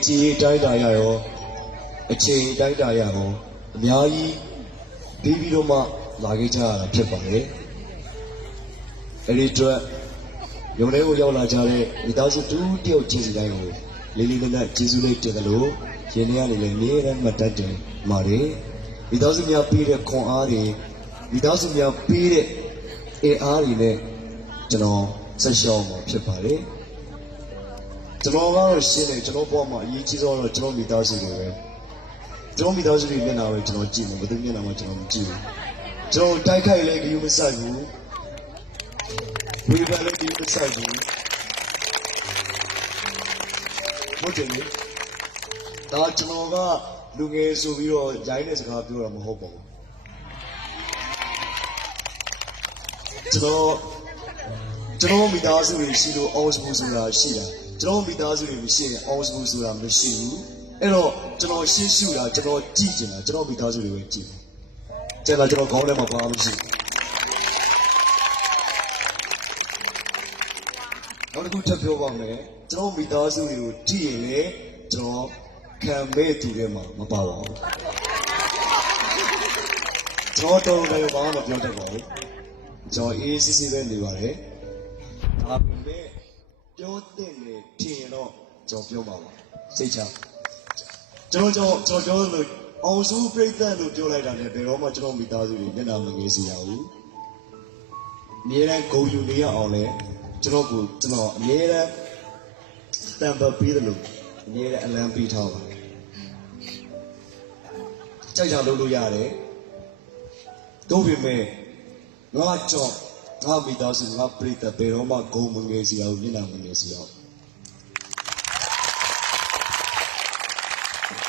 Chị trái đại rồi, chị trái đại rồi, nhà gì, đi đâu mà lại cái cha là chết phải. Ấy rồi, giờ này tôi giao lại cha này, người ta sẽ chú tiêu chi gì đây rồi, lấy lên là chi du lịch chơi cái lố, hiện nay là lấy lên mặt đất mà đấy, người ta sẽ nhà pi để con á đi, người ta sẽ nhà pi để á đi này, cho nó sẽ xong mà chết phải.ကျွန်တော်ကတော့ရှင်းတယ်ကျွန်တော်ဘောမှာအရေးကြီးဆုံးတော့ကျွန်တော်မိသားစုတွေပဲကျွန်တော်မိသားစုတွေမျက်နှာပဲကျွန်တော်ကြည့်မှာဘယ်သူမျက်နှာမှကျွန်တော်မကြည့်ဘူးကျွန်တော်တိုက်ခိုက်လဲဂရုမစိုက်ဘူးဝေဖန်လဲဂရုမစိုက်ဘူးဟုတ်တယ်လေဒါကျွန်တော်ကလူငယ်ဆိုပြီးတော့ရိုင်းတဲ့စကားပြောတာမဟုတ်ပါဘူးကျွန်တော်မိသားစုတွေရှိလို့အော်စဘူးဆိုတာရှိတာကျွန်တော်မိသားစုတွေမရှိရင်အော်စဘူးဆိုတာမရှိဘူးအဲ့တော့ကျွန်တော်ရှင်းရှုတာကျွန်တော်ကြည့်ကျင်တာကျွန်တော်မိသားစုတွေပဲကြည့်တယ်ကျန်တာကျွန်တော်ခေါင်းထဲမှာဘာမှမရှိနောက်တစ်ခုထပ်ပြောပါမယ်ကျွန်တော်မိသားစုတွေကိုကြည့်ရင်လေကျွန်တော်ခံမဲ့သူတွေမှာမပါပါဘူးကျွန်တော်တော့လည်းဘာမှမပြောတတ်ပါဘူးကျွန်တော်အေးစစ်စစ်ပဲနေပါတယ်ဒါပေမဲ့ပြောတဲ့လေထင်တော့ကျွန်တော်ပြောပါပါစိတ်ချကျွန်တော်ပြောလို့အောင်စုပြိဿလို့ပြောလိုက်တာနဲ့ဘယ်တော့မှကျွန်တော်မိသားစုတွေမျက်နှာမငယ်စေရဘူးအမြဲတမ်းဂုဏ်ယူနေရအောင်လဲကျွန်တော်အမြဲတမ်းတန်ဖိုးပေးတယ်လို့အမြဲတမ်းအလံပေးထားပါတယ်ကြိုက်တာလုပ်လို့ရတယ်တို့ပေမဲ့ငါမိသားစုငါပြိဿဘယ်တော့မှဂုဏ်မငယ်စေရဘူးမျက်နှာမငယ်စေရဘူး